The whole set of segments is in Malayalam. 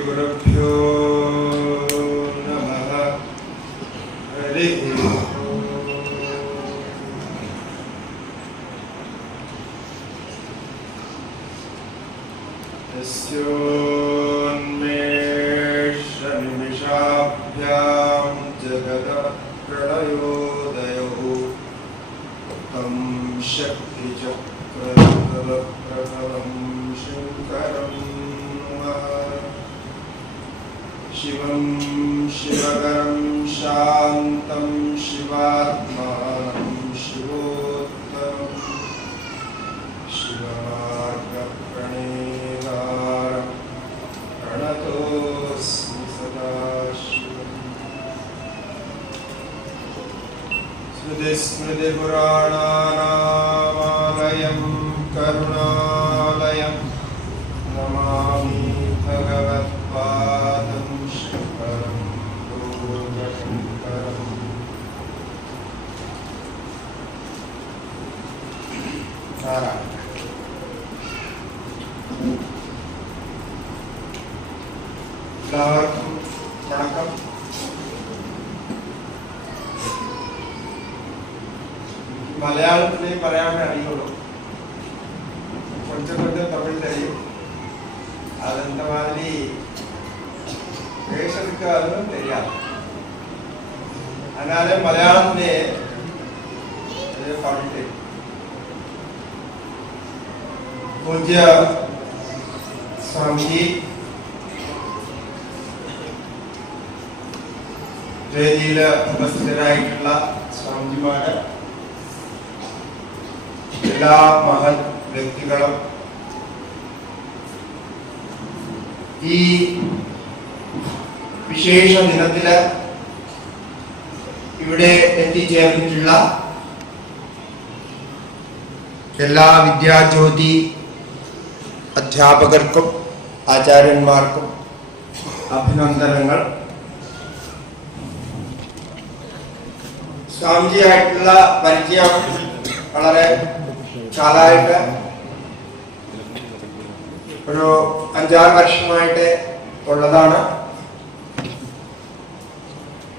श्रीगुरुभ्यो नमः। हरिः यस्योन्मेषनिमिषाभ्यां जगत्प्रलयोदयः तं शक्तिचक्रधरप्रभवं शङ्करं शिवं शिवकरं शान्तं शिवात्मानं शिवोत्तमं शिवमार्गप्रणेतारं प्रणतोऽस्मि सदाशिवम्। स्मृतिस्मृतिपुराणानामालयं करुणालयं नमामि भगवत्पादं शङ्करं लोकशङ्करम्। എല്ലാവർക്കും വണക്കം. മലയാളത്തിലേ പറയാനേ അറിയുള്ളൂ, கொஞ்சம் கொஞ்சம் தமிழ் தெரியும். அது இந்த மாதிரி பேசுறதுக்கு அதுவும் தெரியாது. அதனால மலையாளத்திலே பாடிட்டு പൂജ്യ സ്വാമിജി, വേദിയിൽ ഉപസ്ഥിതരായിട്ടുള്ള സ്വാമിജിമാര്, എല്ലാ മഹത് വ്യക്തികളും ഈ വിശേഷ ദിനത്തില് ഇവിടെ എത്തിച്ചേർന്നിട്ടുള്ള എല്ലാ വിദ്യാജ്യോതി അധ്യാപകർക്കും ആചാര്യന്മാർക്കും അഭിനന്ദനങ്ങൾ. സ്വാമിജിയായിട്ടുള്ള പരിചയം വളരെ കാലമായിട്ട്, ഒരു 5-6 വർഷമായിട്ട് ഉള്ളതാണ്.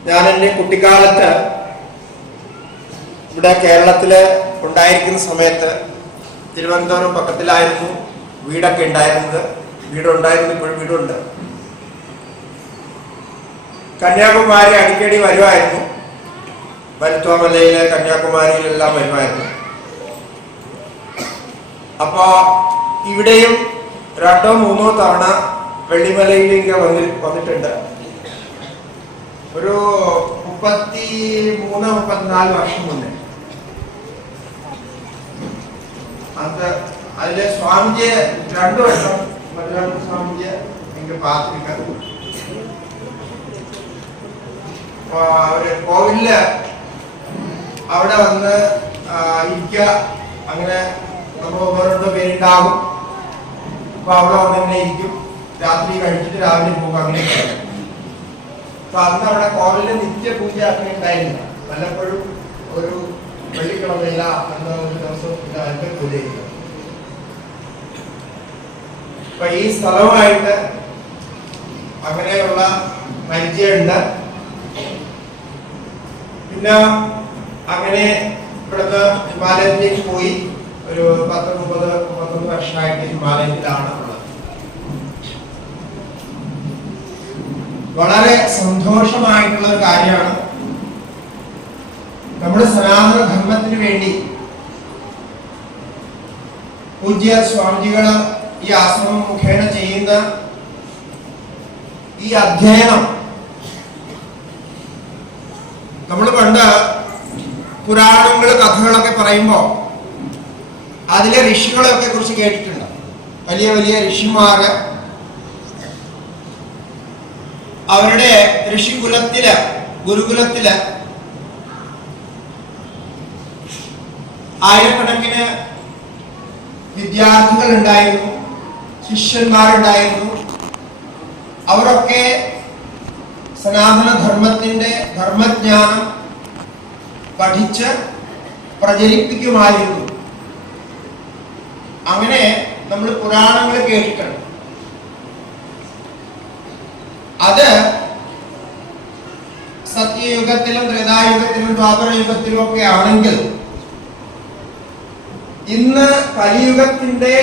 ഞാൻ എൻ്റെ കുട്ടിക്കാലത്ത് ഇവിടെ കേരളത്തില് ഉണ്ടായിരിക്കുന്ന സമയത്ത് തിരുവനന്തപുരം പക്കത്തിലായിരുന്നു വീടൊക്കെ ഉണ്ടായിരുന്നത്. വീടുണ്ടായിരുന്നു, ഇപ്പോഴും വീടുണ്ട്. കന്യാകുമാരി അടിക്കടി വരുമായിരുന്നു. മരുത്വാമലയിലെ കന്യാകുമാരിയിലെല്ലാം വരുമായിരുന്നു. അപ്പൊ ഇവിടെയും 2-3 തവണ വെള്ളിമലയിലേക്ക് വന്നിട്ടുണ്ട്. ഒരു 33-34 വർഷം മുന്നേ. അതിലെ സ്വാമിജിയെ 2 വർഷം മലയാളം സ്വാമിജിയെ എനിക്ക് പാർത്തിരിക്കാൻ കോവിലില് അവിടെ വന്ന് ഇരിക്കുക. അങ്ങനെ നമ്മൾ 1-2 പേരുണ്ടാകും. അപ്പൊ അവിടെ വന്ന് ഇങ്ങനെ ഇരിക്കും. രാത്രി കഴിച്ചിട്ട് രാവിലെ പോകും. അങ്ങനെ അപ്പൊ അന്ന് അവിടെ കോവിലില് നിത്യപൂജ അങ്ങനെ ഉണ്ടായിരുന്നു. വല്ലപ്പോഴും ഒരു വെള്ളിക്കിഴമയില്ല എന്ന ഒരു ദിവസം അതിന്റെ പൂജ ചെയ്യുക. അപ്പൊ ഈ സ്ഥലവുമായിട്ട് അങ്ങനെയുള്ള പരിചയമുണ്ട്. പിന്നെ അങ്ങനെ ഇവിടുന്ന് ഹിമാലയത്തിലേക്ക് പോയി. ഒരു 10-30-31 വർഷമായിട്ട് ഹിമാലയത്തിലാണ് ഉള്ളത്. വളരെ സന്തോഷമായിട്ടുള്ള ഒരു കാര്യമാണ്. നമ്മുടെ സനാതന ധർമ്മത്തിന് വേണ്ടി പൂജ്യ സ്വാമിജികള് ഈ ആശ്രമം മുഖേന ചെയ്യുന്ന ഈ അധ്യയനം, നമ്മൾ പണ്ട് പുരാണങ്ങള് കഥകളൊക്കെ പറയുമ്പോ അതിലെ ഋഷികളെയൊക്കെ കുറിച്ച് കേട്ടിട്ടുണ്ട്. വലിയ വലിയ ഋഷിമാര് അവരുടെ ഋഷികുലത്തില്, ഗുരുകുലത്തില് ആയിരക്കണക്കിന് വിദ്യാർത്ഥികൾ ഉണ്ടായിരുന്നു, ശിഷ്യന്മാരുണ്ടായിരുന്നു. അവരൊക്കെ സനാതന ധർമ്മത്തിന്റെ ധർമ്മജ്ഞാനം പഠിച്ച് പ്രചരിപ്പിക്കുമായിരുന്നു. അങ്ങനെ നമ്മൾ പുരാണങ്ങൾ കേട്ടിട്ടുണ്ട്. അത് സത്യയുഗത്തിലും ത്രേതായുഗത്തിലും ദ്വാപരയുഗത്തിലും ഒക്കെ ആണെങ്കിൽ ഇന്ന് കലിയുഗത്തിന്റെ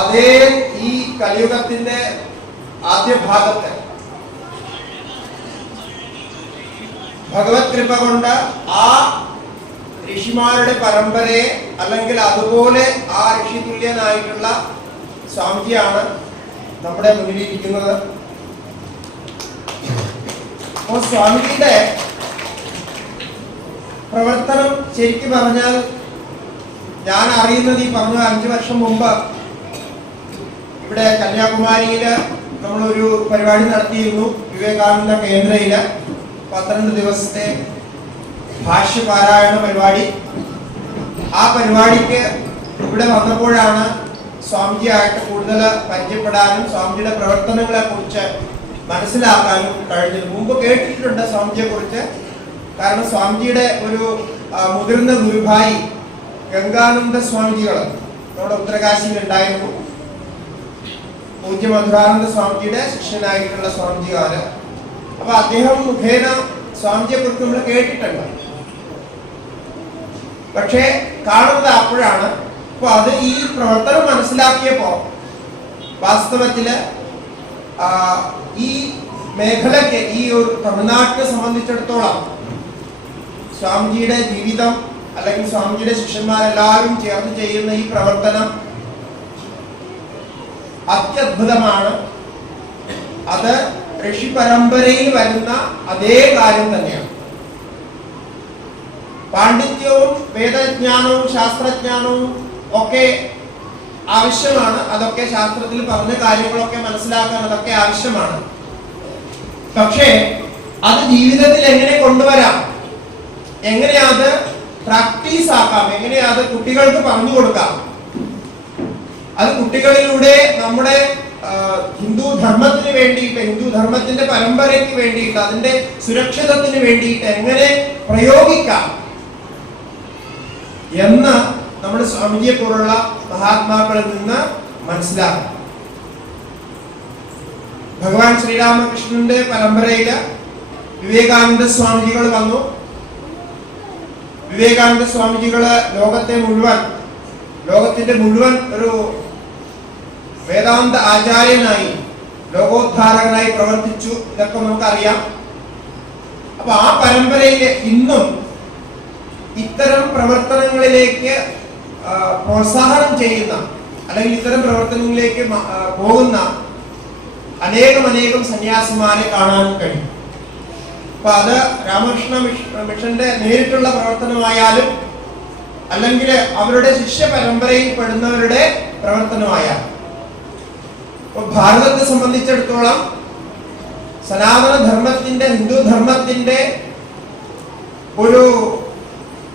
അതേ ഈ കലിയുഗത്തിന്റെ ആദ്യ ഭാഗത്ത് ഭഗവത് കൃപ കൊണ്ട് ആ ഋഷിമാരുടെ പരമ്പരയെ അല്ലെങ്കിൽ അതുപോലെ ആ ഋഷി തുല്യനായിട്ടുള്ള സ്വാമിജിയാണ് നമ്മുടെ മുന്നിലിരിക്കുന്നത്. അപ്പോൾ സ്വാമിജിയുടെ പ്രവർത്തനം ശരിക്കും പറഞ്ഞാൽ ഞാൻ അറിയുന്നത് ഈ പറഞ്ഞ 5 വർഷം മുമ്പ് ഇവിടെ കന്യാകുമാരിയില് നമ്മളൊരു പരിപാടി നടത്തിയിരുന്നു. വിവേകാനന്ദ കേന്ദ്രയില് 12 ദിവസത്തെ ഭാഷ്യപാരായണ പരിപാടി. ആ പരിപാടിക്ക് ഇവിടെ വന്നപ്പോഴാണ് സ്വാമിജിയായിട്ട് കൂടുതൽ പരിചയപ്പെടാനും സ്വാമിജിയുടെ പ്രവർത്തനങ്ങളെ കുറിച്ച് മനസ്സിലാക്കാനും കഴിഞ്ഞത്. മുമ്പ് കേട്ടിട്ടുണ്ട് സ്വാമിജിയെ കുറിച്ച്. കാരണം സ്വാമിജിയുടെ ഒരു മുതിർന്ന ഗുരുഭായി ഗംഗാനന്ദ സ്വാമിജികൾ നമ്മുടെ ഉത്തരകാശിയിൽ ഉണ്ടായിരുന്നു. പൂജ്യ മധുരാനന്ദ സ്വാമിജിയുടെ ശിഷ്യനായിട്ടുള്ള സ്വാമിജികാര്. അപ്പൊ അദ്ദേഹം മുഖേന സ്വാമിജിയെ കുറിച്ച് നമ്മൾ കേട്ടിട്ടുണ്ട്. പക്ഷേ കാണുന്നത് അപ്പോഴാണ്. അപ്പൊ അത് ഈ പ്രവർത്തനം മനസ്സിലാക്കിയപ്പോ വാസ്തവത്തില് ഈ മേഖലയ്ക്ക് ഈ ഒരു തമിഴ്നാട്ടിനെ സംബന്ധിച്ചിടത്തോളം സ്വാമിജിയുടെ ജീവിതം അല്ലെങ്കിൽ സ്വാമിജിയുടെ ശിഷ്യന്മാരെല്ലാവരും ചേർന്ന് ചെയ്യുന്ന ഈ പ്രവർത്തനം അത്യദ്ഭുതമാണ്. അത് ഋഷി പരമ്പരയിൽ വരുന്ന അതേ കാര്യം തന്നെയാണ്. പാണ്ഡിത്യവും വേദജ്ഞാനവും ശാസ്ത്രജ്ഞാനവും ഒക്കെ ആവശ്യമാണ്. അതൊക്കെ ശാസ്ത്രത്തിൽ പറഞ്ഞ കാര്യങ്ങളൊക്കെ മനസ്സിലാക്കാൻ അതൊക്കെ ആവശ്യമാണ്. പക്ഷേ അത് ജീവിതത്തിൽ എങ്ങനെ കൊണ്ടുവരാം, എങ്ങനെ അത് പ്രാക്ടീസ് ആക്കാം, എങ്ങനെ അത് കുട്ടികൾക്ക് പറഞ്ഞു കൊടുക്കാം, അത് കുട്ടികളിലൂടെ നമ്മുടെ ഹിന്ദു ധർമ്മത്തിന് വേണ്ടിയിട്ട്, ഹിന്ദു ധർമ്മത്തിന്റെ പരമ്പരയ്ക്ക് വേണ്ടിയിട്ട്, അതിന്റെ സുരക്ഷിതത്തിന് വേണ്ടിയിട്ട് എങ്ങനെ പ്രയോഗിക്കാം എന്ന് നമ്മുടെ സ്വാമിജിയെ പോലുള്ള മഹാത്മാക്കളിൽ നിന്ന് മനസ്സിലാക്കാം. ഭഗവാൻ ശ്രീരാമകൃഷ്ണന്റെ പരമ്പരയില് വിവേകാനന്ദ സ്വാമിജികൾ വന്നു. വിവേകാനന്ദ സ്വാമിജികള് ലോകത്തിന്റെ മുഴുവൻ ഒരു വേദാന്ത ആചാര്യനായി, ലോകോദ്ധാരകനായി പ്രവർത്തിച്ചു. ഇതൊക്കെ നമുക്കറിയാം. അപ്പൊ ആ പരമ്പരയില് ഇന്നും ഇത്തരം പ്രവർത്തനങ്ങളിലേക്ക് പ്രോത്സാഹനം ചെയ്യുന്ന അല്ലെങ്കിൽ ഇത്തരം പ്രവർത്തനങ്ങളിലേക്ക് പോകുന്ന അനേകം സന്യാസിമാരെ കാണാൻ കഴിയും. അപ്പൊ അത് രാമകൃഷ്ണ മിഷന്റെ നേരിട്ടുള്ള പ്രവർത്തനമായാലും അല്ലെങ്കിൽ അവരുടെ ശിഷ്യ പരമ്പരയിൽ പെടുന്നവരുടെ പ്രവർത്തനമായാലും. അപ്പൊ ഭാരതത്തെ സംബന്ധിച്ചിടത്തോളം സനാതന ധർമ്മത്തിന്റെ, ഹിന്ദു ധർമ്മത്തിന്റെ ഒരു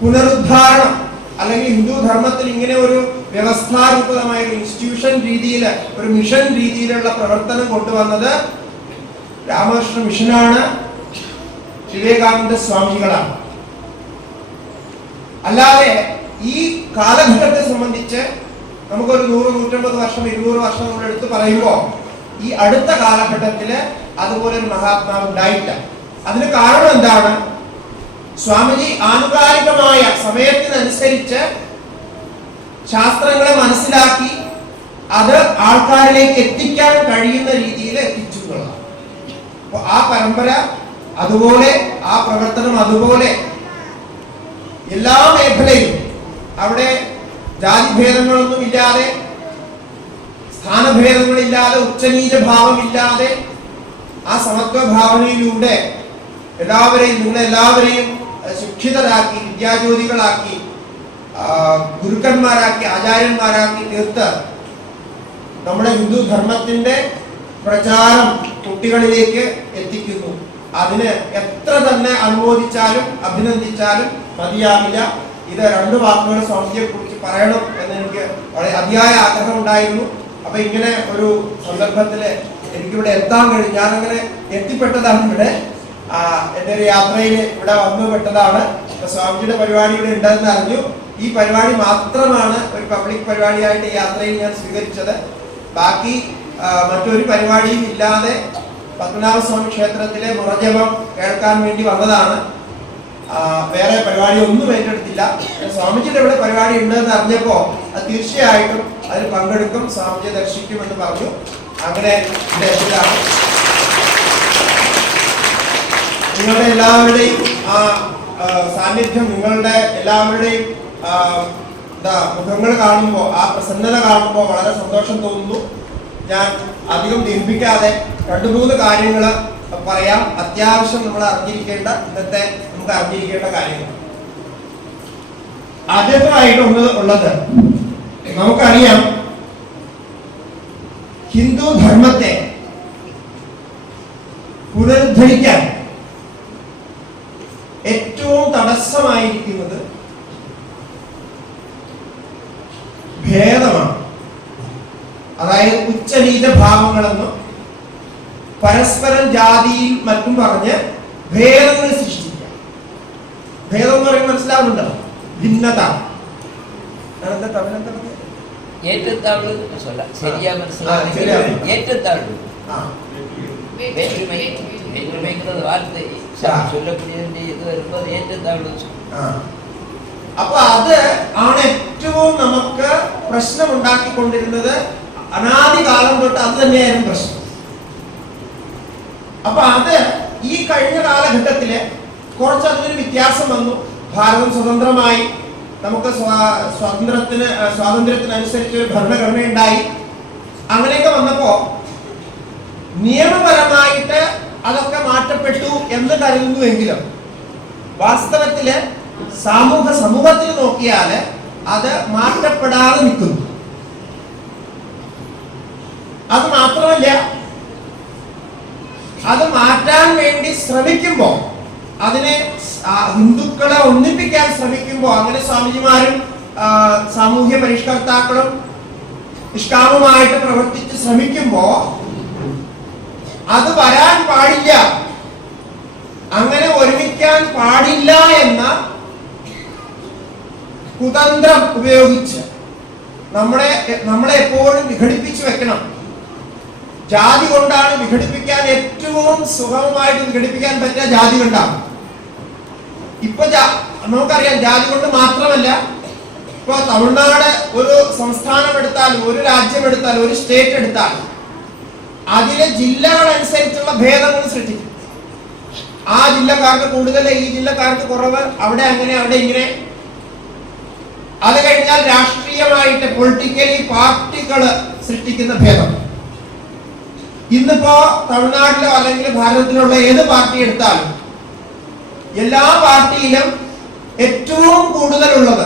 പുനരുദ്ധാരണം അല്ലെങ്കിൽ ഹിന്ദു ധർമ്മത്തിൽ ഇങ്ങനെ ഒരു വ്യവസ്ഥാരൂപമായ ഒരു ഇൻസ്റ്റിറ്റ്യൂഷൻ രീതിയിൽ, ഒരു മിഷൻ രീതിയിലുള്ള പ്രവർത്തനം കൊണ്ടുവന്നത് രാമകൃഷ്ണ മിഷനാണ്, വിവേകാനന്ദ സ്വാമികളാണ്. അല്ലാതെ ഈ കാലഘട്ടത്തെ സംബന്ധിച്ച് നമുക്കൊരു 100-150 വർഷം 200 വർഷം നമ്മൾ എടുത്ത് പറയുമ്പോൾ ഈ അടുത്ത കാലഘട്ടത്തില് അതുപോലെ ഒരു മഹാത്മാവ് ഉണ്ടായില്ല. അതിന് കാരണം എന്താണ്? സ്വാമിജി ആനുകാലികമായ സമയത്തിനനുസരിച്ച് ശാസ്ത്രങ്ങളെ മനസ്സിലാക്കി അത് ആൾക്കാരിലേക്ക് എത്തിക്കാൻ കഴിയുന്ന രീതിയിൽ എത്തിച്ചു എന്നുള്ളതാണ്. അപ്പൊ ആ പരമ്പര അതുപോലെ, ആ പ്രവർത്തനം അതുപോലെ എല്ലാ മേഖലയിലും അവിടെ ജാതിഭേദങ്ങളൊന്നും ഇല്ലാതെ, സ്ഥാനഭേദങ്ങളില്ലാതെ, ഉച്ചനീച ഭാവമില്ലാതെ ആ സമത്വ ഭാവനയിലൂടെ നിങ്ങളെല്ലാവരെയും ശിക്ഷിതരാക്കി, വിദ്യാജ്യോതികളാക്കി, ഗുരുക്കന്മാരാക്കി, ആചാര്യന്മാരാക്കി തീർത്ത് നമ്മുടെ ഹിന്ദു ധർമ്മത്തിന്റെ പ്രചാരം കുട്ടികളിലേക്ക് എത്തിക്കുന്നു. അതിന് എത്ര തന്നെ അനുമോദിച്ചാലും അഭിനന്ദിച്ചാലും മതിയാവില്ല. ഇത് 2 വാക്കുകൾ സ്വാമിജിയെ കുറിച്ച് പറയണം എന്ന് എനിക്ക് വളരെ അതിയായ ആഗ്രഹം ഉണ്ടായിരുന്നു. അപ്പൊ ഇങ്ങനെ ഒരു സന്ദർഭത്തില് എനിക്കിവിടെ എത്താൻ കഴിഞ്ഞു. ഞാനങ്ങനെ എത്തിപ്പെട്ടതാണ് ഇവിടെ. എൻ്റെ ഒരു യാത്രയിൽ ഇവിടെ വന്നു പെട്ടതാണ്. സ്വാമിജിയുടെ പരിപാടി ഇവിടെ ഉണ്ടെന്ന് അറിഞ്ഞു. ഈ പരിപാടി മാത്രമാണ് ഒരു പബ്ലിക് പരിപാടിയായിട്ട് ഈ യാത്രയിൽ ഞാൻ സ്വീകരിച്ചത്. ബാക്കി മറ്റൊരു പരിപാടിയും ഇല്ലാതെ പത്മനാഭസ്വാമി ക്ഷേത്രത്തിലെ മുറജപം കേൾക്കാൻ വേണ്ടി വന്നതാണ്. വേറെ പരിപാടി ഒന്നും ഏറ്റെടുത്തില്ല. സ്വാമിജിയുടെ ഇവിടെ പരിപാടി ഉണ്ടെന്ന് അറിഞ്ഞപ്പോ അത് തീർച്ചയായിട്ടും അതിൽ പങ്കെടുക്കും, സ്വാമിജിയെ ദർശിക്കുമെന്ന് പറഞ്ഞു. അങ്ങനെ നിങ്ങളുടെ എല്ലാവരുടെയും സാന്നിധ്യം, നിങ്ങളുടെ എല്ലാവരുടെയും മുഖങ്ങൾ കാണുമ്പോൾ, ആ പ്രസന്നത കാണുമ്പോൾ വളരെ സന്തോഷം തോന്നുന്നു. ഞാൻ അധികം ദീർഘിക്കാതെ 2-3 കാര്യങ്ങൾ പറയാം. അത്യാവശ്യം നമ്മൾ അറിഞ്ഞിരിക്കേണ്ട, ഇന്നത്തെ നമുക്ക് അറിഞ്ഞിരിക്കേണ്ട കാര്യങ്ങൾ. ആദ്യമായിട്ട് ഉള്ളത് നമുക്കറിയാം, ഹിന്ദു ധർമ്മത്തെ പുനരുദ്ധരിക്കാൻ ഏറ്റവും തടസ്സമായിരിക്കുന്നത് ഭേദമാണ്. അതായത് ഉച്ചനീച ഭാവങ്ങളെന്നും പരസ്പരം ജാതിയിൽ മറ്റും പറഞ്ഞ് ഭേദങ്ങൾ സൃഷ്ടിക്കുക. ഭേദം എന്ന് പറയുമ്പോൾ മനസ്സിലാവുന്നുണ്ടോ? ഭിന്നത. അപ്പൊ അത് ആണ് ഏറ്റവും നമുക്ക് പ്രശ്നമുണ്ടാക്കിക്കൊണ്ടിരുന്നത്. അനാദികാലം തൊട്ട് അത് തന്നെയായിരുന്നു പ്രശ്നം. അപ്പൊ അത് ഈ കഴിഞ്ഞ കാലഘട്ടത്തില് കുറച്ച് അതിനൊരു വ്യത്യാസം വന്നു. ഭാരതം സ്വതന്ത്രമായി, നമുക്ക് സ്വാതന്ത്ര്യത്തിനനുസരിച്ച് ഒരു ഭരണഘടന ഉണ്ടായി. അങ്ങനെയൊക്കെ വന്നപ്പോ നിയമപരമായിട്ട് അതൊക്കെ മാറ്റപ്പെട്ടു എന്ന് കരുതുന്നുവെങ്കിലും വാസ്തവത്തില് സമൂഹത്തിൽ നോക്കിയാല് അത് മാറ്റപ്പെടാതെ നിൽക്കുന്നു. അത് മാത്രമല്ല, അത് മാറ്റാൻ വേണ്ടി ശ്രമിക്കുമ്പോ, അതിനെ ഹിന്ദുക്കളെ ഒന്നിപ്പിക്കാൻ ശ്രമിക്കുമ്പോ, അങ്ങനെ സ്വാമിജിമാരും സാമൂഹ്യ പരിഷ്കർത്താക്കളും നിഷ്കാമമായിട്ട് പ്രവർത്തിച്ച് ശ്രമിക്കുമ്പോ അത് വരാൻ പാടില്ല, അങ്ങനെ ഒരുമിക്കാൻ പാടില്ല എന്ന കുതന്ത്രം ഉപയോഗിച്ച് നമ്മളെ എപ്പോഴും വിഘടിപ്പിച്ചു വെക്കണം. ജാതി കൊണ്ടാണ് വിഘടിപ്പിക്കാൻ ഏറ്റവും സുഗമമായിട്ട് വിഘടിപ്പിക്കാൻ പറ്റുക, ജാതി കൊണ്ടാണ്. ഇപ്പൊ നമുക്കറിയാം, ജാതി കൊണ്ട് മാത്രമല്ല, ഇപ്പൊ തമിഴ്നാട് ഒരു സംസ്ഥാനം എടുത്താലും, ഒരു രാജ്യം എടുത്താലും, ഒരു സ്റ്റേറ്റ് എടുത്താലും അതിലെ ജില്ലകൾ അനുസരിച്ചുള്ള ഭേദങ്ങൾ സൃഷ്ടിക്കും. ആ ജില്ലക്കാർക്ക് കൂടുതൽ, ഈ ജില്ലക്കാർക്ക് കുറവ്, അവിടെ അങ്ങനെ, അവിടെ ഇങ്ങനെ. അത് കഴിഞ്ഞാൽ രാഷ്ട്രീയമായിട്ട് പൊളിറ്റിക്കലി പാർട്ടികൾ സൃഷ്ടിക്കുന്ന ഭേദം. ഇന്നിപ്പോ തമിഴ്നാട്ടിലോ അല്ലെങ്കിൽ ഭാരതത്തിലുള്ള ഏത് പാർട്ടി എടുത്താലും എല്ലാ പാർട്ടിയിലും ഏറ്റവും കൂടുതലുള്ളത്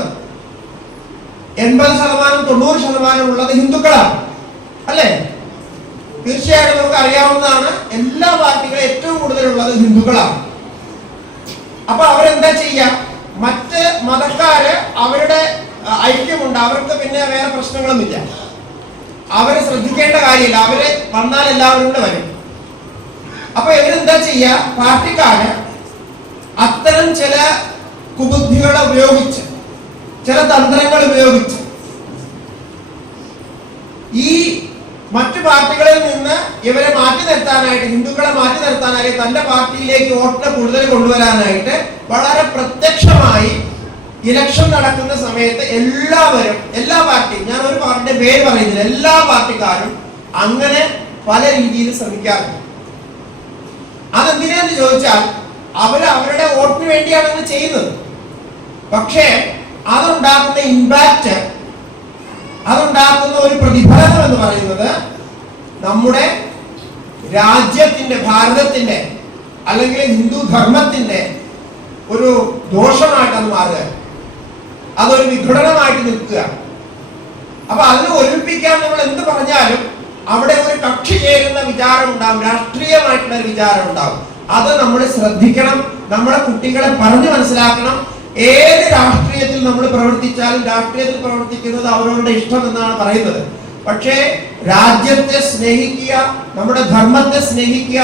80% 90% ഉള്ളത് ഹിന്ദുക്കളാണ്, അല്ലേ? തീർച്ചയായിട്ടും നമുക്ക് അറിയാവുന്നതാണ്, എല്ലാ പാർട്ടികളും ഏറ്റവും കൂടുതലുള്ളത് ഹിന്ദുക്കളാണ്. അപ്പൊ അവരെന്താ ചെയ്യാ? മറ്റ് മതക്കാര് അവരുടെ ഐക്യമുണ്ട്, അവർക്ക് പിന്നെ വേറെ പ്രശ്നങ്ങളൊന്നുമില്ല, അവരെ ശ്രദ്ധിക്കേണ്ട കാര്യമില്ല, അവര് വന്നാൽ എല്ലാവരും കൂടെ വരും. അപ്പൊ ഇവരെന്താ ചെയ്യാ? പാർട്ടിക്കാര് അത്തരം ചില കുബുദ്ധികളെ ഉപയോഗിച്ച്, ചില തന്ത്രങ്ങൾ ഉപയോഗിച്ച് ഈ മറ്റു പാർട്ടികളിൽ നിന്ന് ഇവരെ മാറ്റി നിർത്താനായിട്ട്, ഹിന്ദുക്കളെ മാറ്റി നിർത്താനായിട്ട്, തന്റെ പാർട്ടിയിലേക്ക് വോട്ട് കൂടുതൽ കൊണ്ടുവരാനായിട്ട് വളരെ പ്രത്യക്ഷമായി ഇലക്ഷൻ നടക്കുന്ന സമയത്ത് എല്ലാവരും, എല്ലാ പാർട്ടിയും, ഞാൻ ഒരു പാർട്ടിയുടെ പേര് പറയുന്നില്ല, എല്ലാ പാർട്ടിക്കാരും അങ്ങനെ പല രീതിയിൽ ശ്രമിക്കാറുണ്ട്. അതെന്തിനാന്ന് ചോദിച്ചാൽ അവരുടെ വോട്ടിന് വേണ്ടിയാണ് അങ്ങനെ ചെയ്യുന്നത്. പക്ഷേ അതുണ്ടാക്കുന്ന ഇമ്പാക്റ്റ്, അതുണ്ടാക്കുന്ന ഒരു പ്രതിഫലനം എന്ന് പറയുന്നത് നമ്മുടെ രാജ്യത്തിന്റെ, ഭാരതത്തിന്റെ അല്ലെങ്കിൽ ഹിന്ദു ധർമ്മത്തിന്റെ ഒരു ദോഷമായിട്ടാണ് മാറുക. അതൊരു വിഘടനമായിട്ട് നിൽക്കുക. അപ്പൊ അതിനെ ഒരുമിപ്പിക്കാൻ നമ്മൾ എന്ത് പറഞ്ഞാലും അവിടെ ഒരു കക്ഷി ചേരുന്ന വിചാരം ഉണ്ടാവും, രാഷ്ട്രീയമായിട്ടുള്ള ഒരു വിചാരം ഉണ്ടാവും. അത് നമ്മൾ ശ്രദ്ധിക്കണം, നമ്മളെ കുട്ടികളെ പറഞ്ഞു മനസ്സിലാക്കണം. ഏത് രാഷ്ട്രീയത്തിൽ നമ്മൾ പ്രവർത്തിച്ചാലും, രാഷ്ട്രീയത്തിൽ പ്രവർത്തിക്കുന്നത് അവരവരുടെ ഇഷ്ടം എന്നാണ് പറയുന്നത്. പക്ഷേ രാജ്യത്തെ സ്നേഹിക്കുക, നമ്മുടെ ധർമ്മത്തെ സ്നേഹിക്കുക,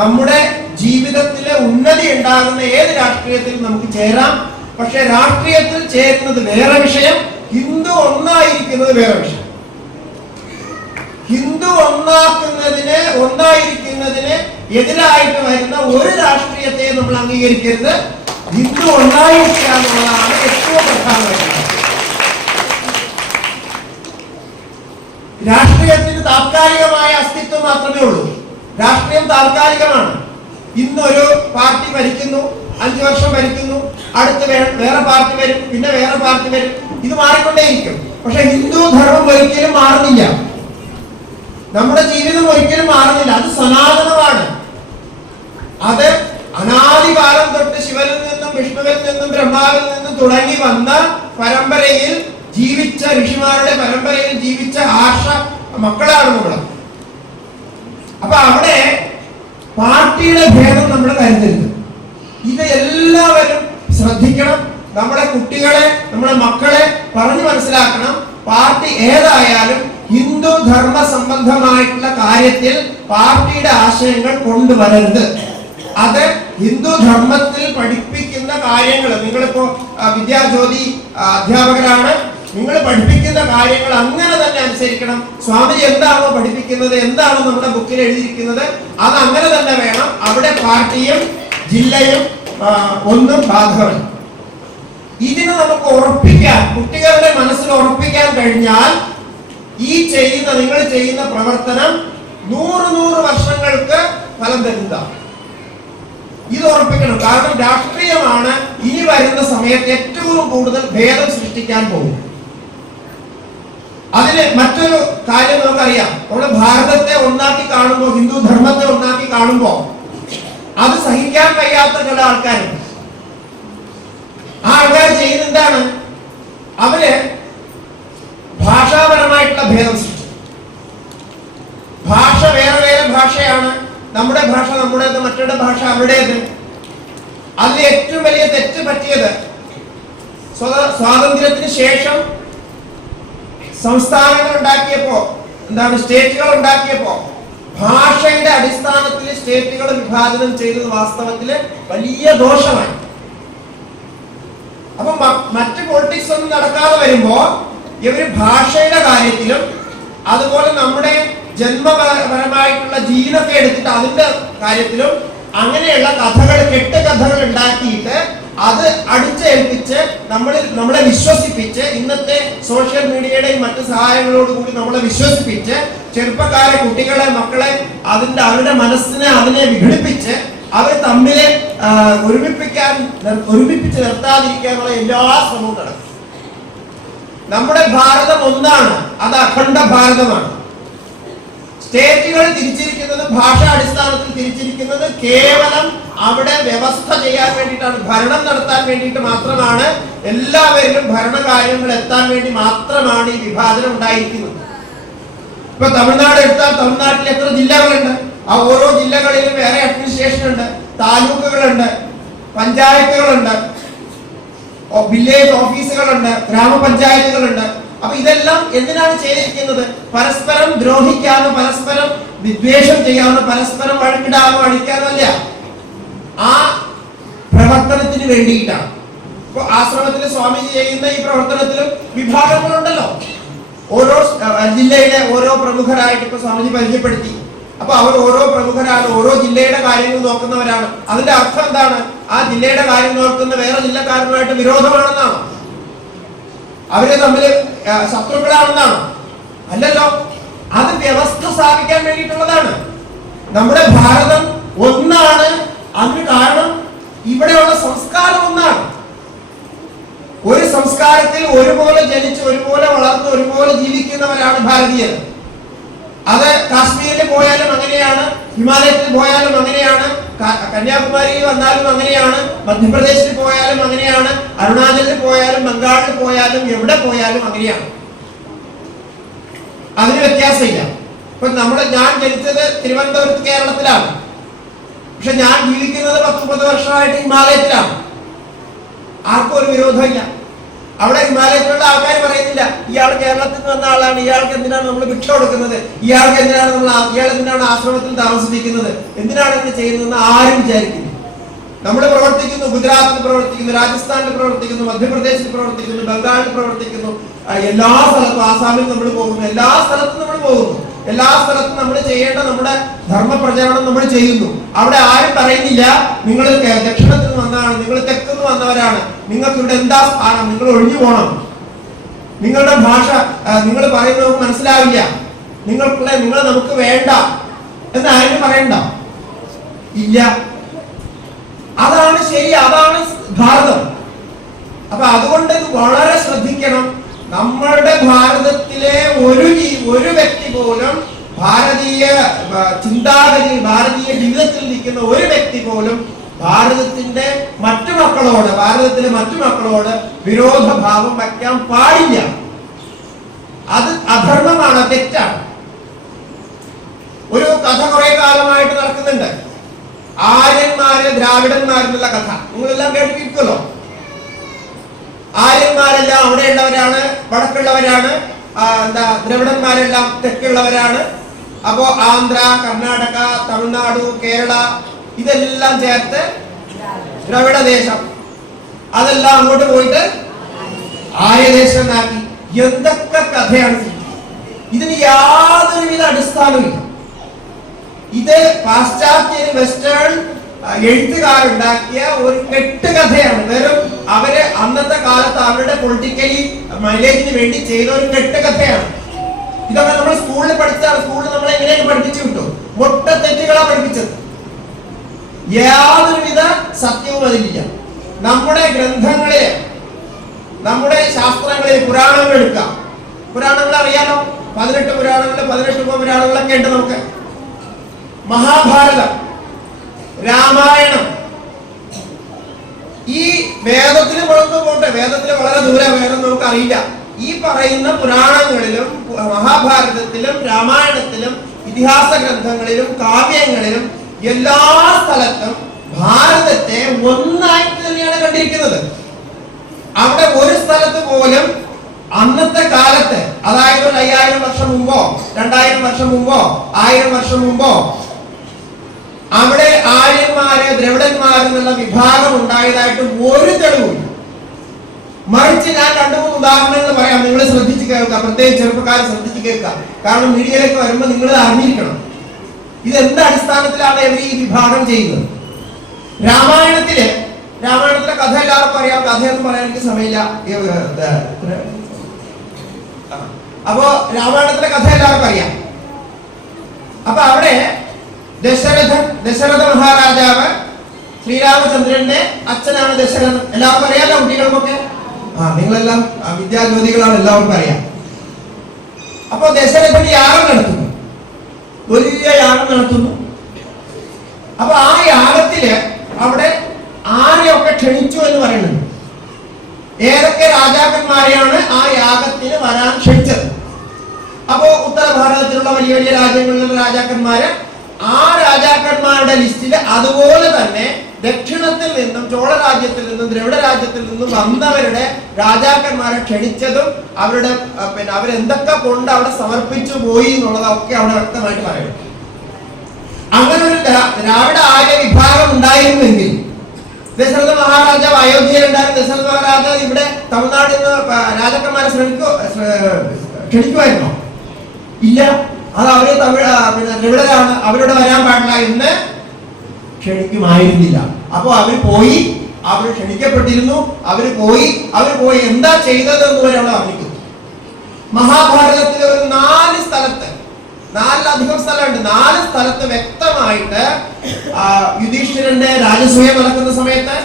നമ്മുടെ ജീവിതത്തിലെ ഉന്നതി ഉണ്ടാകുന്ന ഏത് രാഷ്ട്രീയത്തിലും നമുക്ക് ചേരാം. പക്ഷെ രാഷ്ട്രീയത്തിൽ ചേരുന്നത് വേറെ വിഷയം, ഹിന്ദു ഒന്നായിരിക്കുന്നത് വേറെ വിഷയം. ഹിന്ദു ഒന്നായിരിക്കുന്നതിന് എതിരായിട്ട് വരുന്ന ഒരു രാഷ്ട്രീയത്തെ നമ്മൾ അംഗീകരിക്കരുത്. ഹിന്ദു ഒന്നായിരിക്കുക എന്നുള്ളതാണ് ഏറ്റവും പ്രധാനമായിട്ടുള്ളത്. രാഷ്ട്രീയത്തിന് താൽക്കാലികമായ അസ്തിത്വം മാത്രമേ ഉള്ളൂ. രാഷ്ട്രീയം താൽക്കാലികമാണ്. ഇന്നൊരു പാർട്ടി ഭരിക്കുന്നു, 5 വർഷം ഭരിക്കുന്നു, അടുത്ത് വേറെ പാർട്ടി വരും, പിന്നെ വേറെ പാർട്ടി വരും, ഇത് മാറിക്കൊണ്ടേയിരിക്കും. പക്ഷെ ഹിന്ദു ധർമ്മം ഒരിക്കലും മാറുന്നില്ല. നമ്മുടെ ജീവിതം ഒരിക്കലും മാറുന്നില്ല. അത് സനാതനമാണ്. അത് അനാദികാലം തൊട്ട് ശിവനിൽ നിന്നും വിഷ്ണുവിൽ നിന്നും ബ്രഹ്മാവിൽ നിന്നും തുടങ്ങി വന്ന പരമ്പരയിൽ ജീവിച്ച ഋഷിമാരുടെ പരമ്പരയിൽ ജീവിച്ച ആർഷ മക്കളാണ് നമ്മൾ. അപ്പൊ അവിടെ പാർട്ടിയുടെ ഭേദം നമ്മൾ കരുതരുത്. ഇത് എല്ലാവരും ശ്രദ്ധിക്കണം. നമ്മുടെ കുട്ടികളെ, നമ്മുടെ മക്കളെ പറഞ്ഞു മനസ്സിലാക്കണം. പാർട്ടി ഏതായാലും ഹിന്ദു ധർമ്മ സംബന്ധമായിട്ടുള്ള കാര്യത്തിൽ പാർട്ടിയുടെ ആശയങ്ങൾ കൊണ്ടുവരരുത്. അത് ഹിന്ദു ധർമ്മത്തിൽ പഠിപ്പിക്കുന്ന കാര്യങ്ങൾ, നിങ്ങളിപ്പോ വിദ്യാജ്യോതി അധ്യാപകരാണ്, നിങ്ങൾ പഠിപ്പിക്കുന്ന കാര്യങ്ങൾ അങ്ങനെ തന്നെ അനുസരിക്കണം. സ്വാമിജി എന്താണോ പഠിപ്പിക്കുന്നത്, എന്താണോ നമ്മുടെ ബുക്കിൽ എഴുതിയിരിക്കുന്നത്, അത് അങ്ങനെ തന്നെ വേണം. അവിടെ പാർട്ടിയും ജില്ലയും ഒന്നും ബാധകമല്ല. ഇതിന് നമുക്ക് ഉറപ്പിക്കാൻ, കുട്ടികളുടെ മനസ്സിൽ ഉറപ്പിക്കാൻ കഴിഞ്ഞാൽ ഈ നിങ്ങൾ ചെയ്യുന്ന പ്രവർത്തനം 100 വർഷങ്ങൾക്ക് ഫലം തരുന്നതാണ്. ഇത് ഉറപ്പിക്കണം. കാരണം രാഷ്ട്രീയമാണ് ഇനി വരുന്ന സമയത്ത് ഏറ്റവും കൂടുതൽ ഭേദം സൃഷ്ടിക്കാൻ പോകും. അതിന് മറ്റൊരു കാര്യം നമുക്കറിയാം. നമ്മുടെ ഭാരതത്തെ ഒന്നാക്കി കാണുമ്പോൾ, ഹിന്ദു ധർമ്മത്തെ ഒന്നാക്കി കാണുമ്പോൾ അത് സഹിക്കാൻ കഴിയാത്ത ചില ആൾക്കാരുണ്ട്. ആ ആൾക്കാർ ചെയ്യുന്ന എന്താണ്? അവര് ഭാഷാപരമായിട്ടുള്ള ഭേദം സൃഷ്ടിച്ചു. ഭാഷ വേറെ വേറെ ഭാഷയാണ്. നമ്മുടെ ഭാഷ നമ്മുടേത്, മറ്റൊരു ഭാഷ അവരുടേത്. അതിൽ ഏറ്റവും വലിയ തെറ്റ് പറ്റിയത് സ്വാതന്ത്ര്യത്തിന് ശേഷം സംസ്ഥാനങ്ങൾ ഉണ്ടാക്കിയപ്പോ, സ്റ്റേറ്റുകൾ ഉണ്ടാക്കിയപ്പോ ഭാഷയുടെ അടിസ്ഥാനത്തിൽ സ്റ്റേറ്റുകൾ വിഭാജനം ചെയ്തത് വാസ്തവത്തില് വലിയ ദോഷമായി. അപ്പൊ മറ്റ് പൊളിറ്റിക്സ് ഒന്നും നടക്കാതെ വരുമ്പോ ഇവര് ഭാഷയുടെ കാര്യത്തിലും അതുപോലെ നമ്മുടെ ജന്മപരമായിട്ടുള്ള ജീനൊക്കെ എടുത്തിട്ട് അതിന്റെ കാര്യത്തിലും അങ്ങനെയുള്ള കഥകൾ, കെട്ടുകഥകൾ ഉണ്ടാക്കിയിട്ട് അത് അടിച്ചേൽപ്പിച്ച് നമ്മളെ വിശ്വസിപ്പിച്ച്, ഇന്നത്തെ സോഷ്യൽ മീഡിയയുടെയും മറ്റു സഹായങ്ങളോട് കൂടി നമ്മളെ വിശ്വസിപ്പിച്ച് ചെറുപ്പക്കാരെ, കുട്ടികളെ, മക്കളെ അവരുടെ മനസ്സിനെ അതിനെ വിഘടിപ്പിച്ച് അവർ തമ്മിലെ ഒരുമിപ്പിച്ച് നിർത്താതിരിക്കാനുള്ള എല്ലാ ശ്രമവും നടക്കും. നമ്മുടെ ഭാരതം ഒന്നാണ്. അത് അഖണ്ഡ ഭാരതമാണ്. സ്റ്റേറ്റുകൾ തിരിച്ചിരിക്കുന്നത്, ഭാഷാ അടിസ്ഥാനത്തിൽ തിരിച്ചിരിക്കുന്നത് കേവലം അവിടെ വ്യവസ്ഥ ചെയ്യാൻ വേണ്ടിയിട്ടാണ്, ഭരണം നടത്താൻ വേണ്ടിയിട്ട് മാത്രമാണ്. എല്ലാവരിലും ഭരണകാര്യങ്ങൾ എത്താൻ വേണ്ടി മാത്രമാണ് ഈ വിഭാജനം ഉണ്ടായിരിക്കുന്നത്. ഇപ്പൊ തമിഴ്നാട് എടുത്താൽ തമിഴ്നാട്ടിൽ എത്ര ജില്ലകളുണ്ട്? ആ ഓരോ ജില്ലകളിലും വേറെ അഡ്മിനിസ്ട്രേഷൻ ഉണ്ട്, താലൂക്കുകളുണ്ട്, പഞ്ചായത്തുകളുണ്ട്, വില്ലേജ് ഓഫീസുകളുണ്ട്, ഗ്രാമപഞ്ചായത്തുകളുണ്ട്. അപ്പൊ ഇതെല്ലാം എന്തിനാണ് ചെയ്തിരിക്കുന്നത്? പരസ്പരം ദ്രോഹിക്കാനോ, പരസ്പരം വിദ്വേഷം ചെയ്യാനോ, പരസ്പരം വഴക്കിടാനോ, അടിക്കാനോ അല്ല, ആ പ്രവർത്തനത്തിന് വേണ്ടിയിട്ടാണ്. ഇപ്പൊ ആശ്രമത്തിൽ സ്വാമിജി ചെയ്യുന്ന ഈ പ്രവർത്തനത്തിലും വിഭാഗങ്ങളുണ്ടല്ലോ. ഓരോ ജില്ലയിലെ ഓരോ പ്രമുഖരായിട്ട് ഇപ്പൊ സ്വാമിജി പരിചയപ്പെടുത്തി. അപ്പൊ അവർ ഓരോ പ്രമുഖരാണ്, ഓരോ ജില്ലയുടെ കാര്യങ്ങൾ നോക്കുന്നവരാണ്. അതിന്റെ അർത്ഥം എന്താണ്? ആ ജില്ലയുടെ കാര്യം നോക്കുന്ന വേറെ ജില്ലക്കാരനുമായിട്ട് വിരോധമാണെന്നാണോ? അവര് തമ്മിൽ ശത്രുക്കളാണെന്നാണോ? അല്ലല്ലോ. അത് വ്യവസ്ഥ സ്ഥാപിക്കാൻ വേണ്ടിയിട്ടുള്ളതാണ്. നമ്മുടെ ഭാരതം ഒന്നാണ്. അതിന് കാരണം ഇവിടെയുള്ള സംസ്കാരം ഒന്നാണ്. ഒരു സംസ്കാരത്തിൽ ഒരുപോലെ ജനിച്ച്, ഒരുപോലെ വളർന്ന്, ഒരുപോലെ ജീവിക്കുന്നവരാണ് ഭാരതീയർ. അത് കാശ്മീരിൽ പോയാലും അങ്ങനെയാണ്, ഹിമാലയത്തിൽ പോയാലും അങ്ങനെയാണ്, കന്യാകുമാരിയിൽ വന്നാലും അങ്ങനെയാണ്, മധ്യപ്രദേശിൽ പോയാലും അങ്ങനെയാണ്, അരുണാചലിൽ പോയാലും, ബംഗാളിൽ പോയാലും, എവിടെ പോയാലും അങ്ങനെയാണ്. അതിന് വ്യത്യാസമില്ല. ഇപ്പൊ ഞാൻ ജനിച്ചത് തിരുവനന്തപുരത്ത്, കേരളത്തിലാണ്. പക്ഷെ ഞാൻ ജീവിക്കുന്നത് 10-30 വർഷമായിട്ട് ഹിമാലയത്തിലാണ്. ആർക്കും ഒരു വിരോധമില്ല. അവിടെ ഹിമാലയത്തിലുള്ള ആൾക്കാർ പറയുന്നില്ല ഇയാൾ കേരളത്തിൽ നിന്ന് വന്ന ആളാണ്, ഇയാൾക്ക് എന്തിനാണ് നമ്മൾ ഭിക്ഷ കൊടുക്കുന്നത്, ഇയാൾ എന്തിനാണ് ആശ്രമത്തിൽ താമസിപ്പിക്കുന്നത്, എന്തിനാണ് ഇങ്ങനെ ചെയ്യുന്നതെന്ന് ആരും വിചാരിക്കുന്നു. നമ്മൾ പ്രവർത്തിക്കുന്നു, ഗുജറാത്തിൽ പ്രവർത്തിക്കുന്നു, രാജസ്ഥാനിൽ പ്രവർത്തിക്കുന്നു, മധ്യപ്രദേശിൽ പ്രവർത്തിക്കുന്നു, ബംഗാളിൽ പ്രവർത്തിക്കുന്നു, എല്ലാ സ്ഥലത്തും, ആസാമിൽ നമ്മൾ പോകുന്നു, എല്ലാ സ്ഥലത്തും നമ്മൾ പോകുന്നു. എല്ലാ സ്ഥലത്തും നമ്മൾ ചെയ്യേണ്ട നമ്മുടെ ധർമ്മപ്രചരണം നമ്മൾ ചെയ്യുന്നു. അവിടെ ആരും പറയുന്നില്ല നിങ്ങൾ ദക്ഷിണത്തിൽ നിന്ന് വന്നതാണ്, നിങ്ങൾ തെക്കുന്ന് വന്നവരാണ്, നിങ്ങൾക്ക് ഇവിടെ എന്താ സ്ഥാനം, നിങ്ങൾ ഒഴിഞ്ഞു പോകണം, നിങ്ങളുടെ ഭാഷ നിങ്ങൾ പറയുന്നത് നമുക്ക് മനസ്സിലാവില്ല, നിങ്ങൾ നമുക്ക് വേണ്ട എന്ന് ആരും പറയണ്ട. ഇല്ല, അതാണ് ശരി, അതാണ് ഭാരതം. അപ്പൊ അതുകൊണ്ട് ഇത് വളരെ ശ്രദ്ധിക്കണം. നമ്മളുടെ ഭാരതത്തിലെ ഒരു വ്യക്തി പോലും ഭാരതീയ ചിന്താഗതി, ഭാരതീയ ജീവിതത്തിൽ നിൽക്കുന്ന ഒരു വ്യക്തി പോലും ഭാരതത്തിലെ മറ്റു മക്കളോട് വിരോധഭാവം വയ്ക്കാൻ പാടില്ല. അത് അധർമ്മമാണ്, തെറ്റാണ്. ഒരു കഥ കുറെ കാലമായിട്ട് നടക്കുന്നുണ്ട്, ആര്യന്മാര് ദ്രാവിഡന്മാരെന്നുള്ള കഥ നിങ്ങളെല്ലാം കേട്ടിരിക്കുമല്ലോ. ആര്യന്മാരെല്ലാം അവിടെയുള്ളവരാണ്, വടക്കുള്ളവരാണ്, ദ്രവിഡന്മാരെല്ലാം തെക്കുള്ളവരാണ്. അപ്പോ ആന്ധ്ര, കർണാടക, തമിഴ്നാട്, കേരള ഇതെല്ലാം ചേർത്ത് ദ്രവിഡ ദേശം, അതെല്ലാം അങ്ങോട്ട് പോയിട്ട് ആര്യദേശം എന്നാക്കി. എന്തൊക്കെ കഥയാണ്! ഇതിന് യാതൊരുവിധ അടിസ്ഥാനമില്ല. ഇത് പാശ്ചാത്യ വെസ്റ്റേൺ എഴുത്തുകാരുണ്ടാക്കിയ ഒരു കെട്ടുകഥയാണ്. വെറും അവര് അന്നത്തെ കാലത്ത് അവരുടെ പൊളിറ്റിക്കലി മൈലേജിന് വേണ്ടി ചെയ്ത ഒരു കെട്ടുകഥയാണ്. ഇതൊക്കെ നമ്മൾ സ്കൂളിൽ പഠിച്ചാൽ സ്കൂളിൽ നമ്മളെ എങ്ങനെയാണ് പഠിപ്പിച്ചു കിട്ടും? മൊട്ട തെറ്റുകളാണ് പഠിപ്പിച്ചത്. യാതൊരുവിധ സത്യവും അതിലില്ല. നമ്മുടെ ഗ്രന്ഥങ്ങളിലെ, നമ്മുടെ ശാസ്ത്രങ്ങളിലെ പുരാണങ്ങൾ എടുക്കാം. പുരാണങ്ങൾ അറിയാലോ, 18 പുരാണങ്ങൾ, 18 ഉപപുരാണങ്ങളൊക്കെ ഉണ്ട് നമുക്ക്. മഹാഭാരതം, രാമായണം, ഈ വേദത്തിൽ വളർന്നു പോട്ടെ, വേദത്തിൽ വളരെ ദൂരെ വേദം നമുക്ക് അറിയില്ല. ഈ പറയുന്ന പുരാണങ്ങളിലും മഹാഭാരതത്തിലും രാമായണത്തിലും ഇതിഹാസ ഗ്രന്ഥങ്ങളിലും കാവ്യങ്ങളിലും എല്ലാ സ്ഥലത്തും ഭാരതത്തെ ഒന്നായിട്ട് തന്നെയാണ് കണ്ടിരിക്കുന്നത്. അവിടെ ഒരു സ്ഥലത്ത് പോലും അന്നത്തെ കാലത്ത്, അതായത് 5000 വർഷം മുമ്പോ 2000 വർഷം മുമ്പോ 1000 വർഷം മുമ്പോ അവിടെ ആര്യന്മാര് ദ്രവിഡന്മാരെന്നുള്ള വിഭാഗം ഉണ്ടായതായിട്ട് ഒരു തെളിവില്ല. മറിച്ച് ഞാൻ 2-3 ഉദാഹരണങ്ങൾ പറയാം, നിങ്ങൾ ശ്രദ്ധിച്ച് കേൾക്കുക, പ്രത്യേകിച്ച് ചെറുപ്പക്കാരെ ശ്രദ്ധിച്ച് കേൾക്കുക. കാരണം മീഡിയയിലേക്ക് വരുമ്പോൾ നിങ്ങൾ അറിഞ്ഞിരിക്കണം ഇത് എന്ത് അടിസ്ഥാനത്തിലാണ് ഇവർ ഈ വിഭാഗം ചെയ്യുന്നത്. രാമായണത്തിലെ കഥ എല്ലാവർക്കും അറിയാം, കഥയെന്ന് പറയാൻ എനിക്ക് സമയമില്ല. അപ്പോ രാമായണത്തിലെ കഥ എല്ലാവർക്കും അറിയാം. അപ്പൊ അവിടെ ദശരഥ മഹാരാജാവ് ശ്രീരാമചന്ദ്രന്റെ അച്ഛനാണ് ദശരഥൻ. എല്ലാവർക്കും അറിയാലോ, കുട്ടികൾക്കൊക്കെ. നിങ്ങളെല്ലാം വിദ്യാജ്യോതികളാണ്, എല്ലാവർക്കും അറിയാം. അപ്പൊ ദശരഥൻ യാഗം നടത്തുന്നു, വലിയ യാഗം നടത്തുന്നു. അപ്പൊ ആ യാഗത്തില് അവിടെ ആരെയൊക്കെ ക്ഷണിച്ചു എന്ന് പറയുന്നത്, ഏതൊക്കെ രാജാക്കന്മാരെയാണ് ആ യാഗത്തിന് വരാൻ ക്ഷണിച്ചത്. അപ്പോ ഉത്തര ഭാരതത്തിലുള്ള വലിയ വലിയ രാജ്യങ്ങളിലുള്ള രാജാക്കന്മാര്, ആ രാജാക്കന്മാരുടെ ലിസ്റ്റില് അതുപോലെ തന്നെ ദക്ഷിണത്തിൽ നിന്നും, ചോള രാജ്യത്തിൽ നിന്നും, ദ്രവിഡ രാജ്യത്തിൽ നിന്നും വന്നവരുടെ രാജാക്കന്മാരെ ക്ഷണിച്ചതും അവരുടെ അവരെന്തൊക്കെ കൊണ്ട് അവിടെ സമർപ്പിച്ചു പോയി എന്നുള്ളതൊക്കെ അവിടെ വ്യക്തമായിട്ട് പറയുന്നു. അങ്ങനെ ഒരു ദ്രാവിഡ ആര്യ വിഭാഗം ഉണ്ടായിരുന്നുവെങ്കിൽ ദശരഥ മഹാരാജാവ് അയോധ്യയിലുണ്ടായിരുന്ന ദശരഥ മഹാരാജാവ് ഇവിടെ തമിഴ്നാട്ടിൽ നിന്ന് രാജാക്കന്മാരെ ക്ഷണിക്കുമായിരുന്നോ? ഇല്ല. അത് അവര് ദ്രവിഡരാണ്, അവരോട് വരാൻ പാടില്ല എന്ന് ക്ഷണിക്കുമായിരുന്നില്ല. അപ്പൊ അവർ ക്ഷണിക്കപ്പെട്ടിരുന്നു. അവര് പോയി എന്താ ചെയ്തതെന്ന് വരെ അവിടെ വർണ്ണിക്കുന്നു. മഹാഭാരതത്തിലെ ഒരു 4 സ്ഥലത്ത്, 4-ലധികം സ്ഥലമുണ്ട്, 4 സ്ഥലത്ത് വ്യക്തമായിട്ട് യുധിഷ്ഠിരന്റെ രാജസൂയം നടക്കുന്ന സമയത്ത്,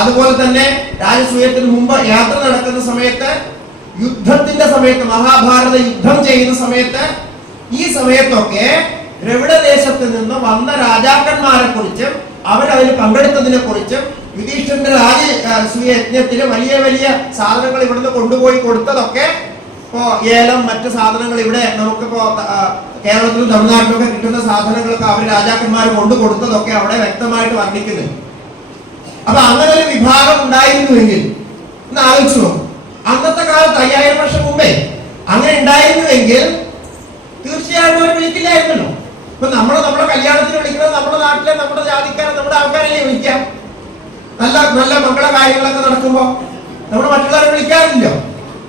അതുപോലെ തന്നെ രാജസൂയത്തിന് മുമ്പ് യാത്ര നടക്കുന്ന സമയത്ത്, യുദ്ധത്തിന്റെ സമയത്ത്, മഹാഭാരത യുദ്ധം ചെയ്യുന്ന സമയത്ത്, ഈ സമയത്തൊക്കെ ദ്രവിഡ ദേശത്ത് നിന്ന് വന്ന രാജാക്കന്മാരെ കുറിച്ചും അവരതിൽ പങ്കെടുത്തതിനെ കുറിച്ചും യുധിഷ്ഠിരന്റെ രാജസൂയ യജ്ഞത്തിന് വലിയ വലിയ സാധനങ്ങൾ ഇവിടുന്ന് കൊണ്ടുപോയി കൊടുത്തതൊക്കെ, ഇപ്പോ ഏലം, മറ്റു സാധനങ്ങൾ ഇവിടെ നമുക്കിപ്പോ കേരളത്തിലും തമിഴ്നാട്ടിലൊക്കെ കിട്ടുന്ന സാധനങ്ങളൊക്കെ അവർ രാജാക്കന്മാർ കൊണ്ടു കൊടുത്തതൊക്കെ അവിടെ വ്യക്തമായിട്ട് വർണ്ണിക്കുന്നു. അപ്പൊ അങ്ങനെ ഒരു വിഭാഗം ഉണ്ടായിരുന്നുവെങ്കിൽ ഒന്ന് ആലോചിച്ചു നോക്കും. അന്നത്തെ കാലത്ത് 5000 വർഷം മുമ്പേ അങ്ങനെ ഉണ്ടായിരുന്നുവെങ്കിൽ തീർച്ചയായിട്ടും അവർ വിളിക്കില്ലായിരുന്നല്ലോ. ഇപ്പൊ നമ്മുടെ കല്യാണത്തിന് വിളിക്കുന്നത് നമ്മുടെ നാട്ടിലെ, നമ്മുടെ ജാതിക്കാരെ, നമ്മുടെ ആൾക്കാരല്ലേ വിളിക്കാം. നല്ല നല്ല മംഗള കാര്യങ്ങളൊക്കെ നടക്കുമ്പോ നമ്മൾ മറ്റുള്ളവരെ വിളിക്കാറില്ലോ.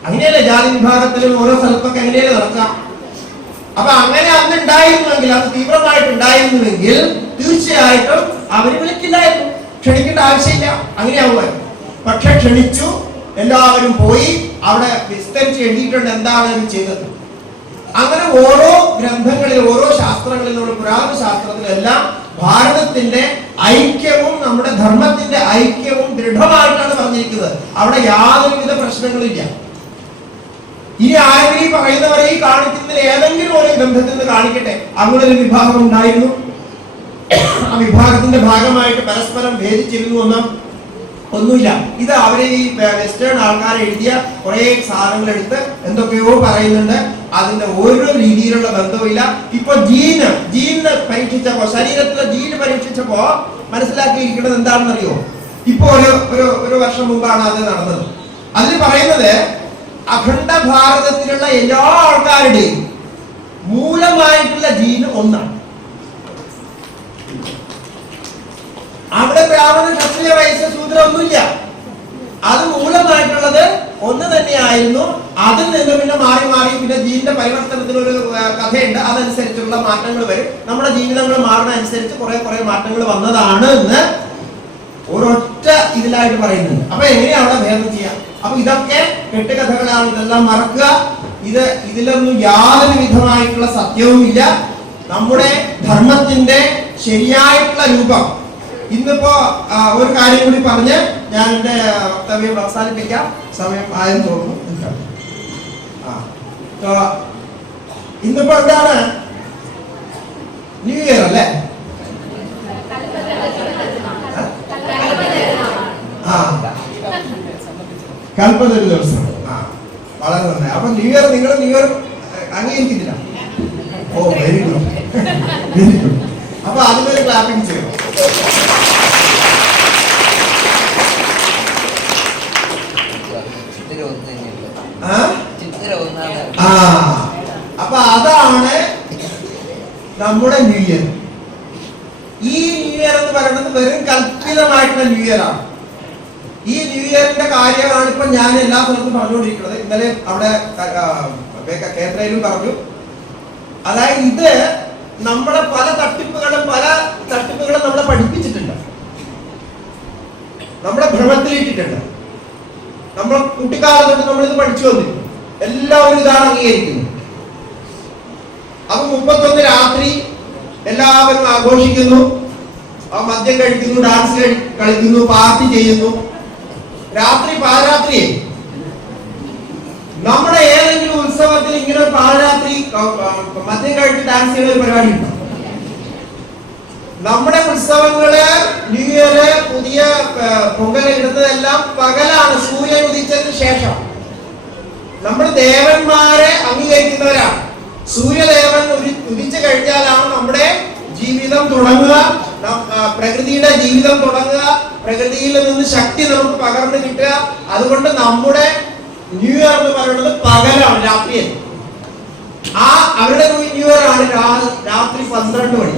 അങ്ങനെയല്ലേ ജാതി വിഭാഗത്തിലും ഓരോ സ്ഥലത്തൊക്കെ എങ്ങനെയല്ലേ നടക്കാം. അപ്പൊ അങ്ങനെ അന്ന് ഉണ്ടായിരുന്നുവെങ്കിൽ, അത് തീവ്രമായിട്ടുണ്ടായിരുന്നുവെങ്കിൽ തീർച്ചയായിട്ടും അവര് വിളിക്കില്ലായിരുന്നു, ക്ഷണിക്കേണ്ട ആവശ്യമില്ല, അങ്ങനെയാവുമായിരുന്നു. പക്ഷെ ക്ഷണിച്ചു, എല്ലാവരും പോയി. അവിടെ വിസ്തരിച്ച് എഴുതിയിട്ടുണ്ട് എന്താണ് അവർ ചെയ്തത്. അങ്ങനെ ഓരോ ഗ്രന്ഥങ്ങളിൽ, ഓരോ ശാസ്ത്രങ്ങളിൽ, നമ്മുടെ പുരാതന ശാസ്ത്രത്തിലെല്ലാം ഭാരതത്തിന്റെ ഐക്യവും നമ്മുടെ ധർമ്മത്തിന്റെ ഐക്യവും ദൃഢമായിട്ടാണ് പറഞ്ഞിരിക്കുന്നത്. അവിടെ യാതൊരുവിധ പ്രശ്നങ്ങളില്ല. ഇനി ആരെങ്കിലും ഈ പറയുന്നവരെ ഈ കാണിക്കുന്നതിൽ ഏതെങ്കിലും ഒരു ഗ്രന്ഥത്തിൽ നിന്ന് കാണിക്കട്ടെ അങ്ങനെ ഒരു വിഭാഗം ഉണ്ടായിരുന്നു, ആ വിഭാഗത്തിന്റെ ഭാഗമായിട്ട് പരസ്പരം ഭേദിച്ചിരുന്നു ഒന്നുമില്ല. ഇത് അവരെ ഈ വെസ്റ്റേൺ ആൾക്കാർ എഴുതിയ കുറെ സാധനങ്ങൾ എടുത്ത് എന്തൊക്കെയോ പറയുന്നുണ്ട്. അതിന്റെ ഒരു രീതിയിലുള്ള ബന്ധവുമില്ല. ഇപ്പൊ ജീന് പരീക്ഷിച്ചപ്പോ, ശരീരത്തിലെ ജീന് പരീക്ഷിച്ചപ്പോ മനസ്സിലാക്കിയിരിക്കുന്നത് എന്താണെന്നറിയോ? ഇപ്പൊ ഒരു വർഷം മുമ്പാണ് അത് നടന്നത്. അതിൽ പറയുന്നത് അഖണ്ഡ ഭാരതത്തിലുള്ള എല്ലാ ആൾക്കാരുടെയും മൂലമായിട്ടുള്ള ജീന് ഒന്നാണ്. അവിടെ ബ്രാഹ്മണ, ക്ഷത്രിയ, വൈശ്യ, ശൂദ്ര ഒന്നുമില്ല. അത് മൂലമായിട്ടുള്ളത് ഒന്ന് തന്നെയായിരുന്നു. അതിൽ നിന്ന് പിന്നെ മാറി മാറി പിന്നെ ജീവന്റെ പരിവർത്തനത്തിനൊരു കഥയുണ്ട്. അതനുസരിച്ചുള്ള മാറ്റങ്ങൾ വരും. നമ്മുടെ ജീവിതങ്ങൾ മാറുന്ന അനുസരിച്ച് കുറെ മാറ്റങ്ങൾ വന്നതാണ് എന്ന് ഒരൊറ്റ ഇതിലായിട്ട് പറയുന്നുണ്ട്. അപ്പൊ എങ്ങനെയാ അവിടെ ഭേദം ചെയ്യാം? അപ്പൊ ഇതൊക്കെ കെട്ടുകഥകളാണ്. ഇതെല്ലാം മറക്കുക. ഇതിലൊന്നും യാതൊരു വിധമായിട്ടുള്ള സത്യവും ഇല്ല. നമ്മുടെ ധർമ്മത്തിന്റെ ശരിയായിട്ടുള്ള രൂപം ഇന്നിപ്പോ ഒരു കാര്യം കൂടി പറഞ്ഞ് ഞാൻ എന്റെ വക്തവ്യം അവസാനിപ്പിക്കാം. സമയം ആയെന്ന് തോന്നുന്നു. ഇന്നിപ്പോ എന്താണ്? ന്യൂ ഇയർ അല്ലേ? കൽപ്പതൊരു ദിവസം. വളരെ നന്നായി. അപ്പൊ ന്യൂ ഇയർ നിങ്ങൾ ന്യൂ ഇയർ അംഗീകരിക്കുന്നില്ല? ഓ, വെരി ഗുഡ്, വെരി ഗുഡ്. അപ്പൊ അതിനൊരു ക്ലാപ്പിംഗ് ചെയ്യണം. അപ്പൊ അതാണ് നമ്മുടെ ന്യൂ ഇയർ. ഈ ന്യൂ ഇയർ എന്ന് പറയുന്നത് വെറും കൽപ്പിതമായിട്ടുള്ള ന്യൂ ഇയർ ആണ്. ഈ ന്യൂ ഇയറിന്റെ കാര്യമാണ് ഇപ്പൊ ഞാൻ എല്ലാ സ്ഥലത്തും പറഞ്ഞുകൊണ്ടിരിക്കുന്നത്. ഇന്നലെ അവിടെ കേന്ദ്രയിലും പറഞ്ഞു. അതായത് ഇത് നമ്മളെ പല തട്ടിപ്പുകളും നമ്മളെ പഠിപ്പിച്ചിട്ടുണ്ട്, നമ്മളെ ഭ്രമത്തിലിട്ടിട്ടുണ്ട്. നമ്മൾ കുട്ടിക്കാലം തൊട്ട് നമ്മളിത് പഠിച്ചു വന്നിരുന്നു. എല്ലാവരും ഇതാണ് അംഗീകരിക്കുന്നത്. അപ്പൊ 31 രാത്രി എല്ലാവരും ആഘോഷിക്കുന്നു, മദ്യം കഴിക്കുന്നു, ഡാൻസ് കളിക്കുന്നു, പാർട്ടി ചെയ്യുന്നു. രാത്രി പാരാത്രിയെ നമ്മുടെ ഏതെങ്കിലും ഉത്സവത്തിൽ ഇങ്ങനെ പാരാത്രി മദ്യം കഴിച്ച് ഡാൻസ് ചെയ്യുന്ന ഒരു പരിപാടി ഉണ്ടോ? നമ്മുടെ ഉത്സവങ്ങള്, ന്യൂ ഇയർ, പുതിയ പൊങ്കൽ ഇടുന്നതെല്ലാം പകലാണ്, സൂര്യൻ ഉദിച്ചതിന് ശേഷം. നമ്മൾ ദേവന്മാരെ അംഗീകരിക്കുന്നവരാണ്. സൂര്യദേവൻ ഉദിച്ചു കഴിഞ്ഞാലാണ് നമ്മുടെ ജീവിതം തുടങ്ങുക, പ്രകൃതിയുടെ ജീവിതം തുടങ്ങുക, പ്രകൃതിയിൽ നിന്ന് ശക്തി നമുക്ക് പകർന്നു കിട്ടുക. അതുകൊണ്ട് നമ്മുടെ ന്യൂ ഇയർ എന്ന് പറയുന്നത് പകലാണ്, രാത്രിയല്ല. അവരുടെ ന്യൂ ഇയർ ആണ് രാത്രി 12 മണി.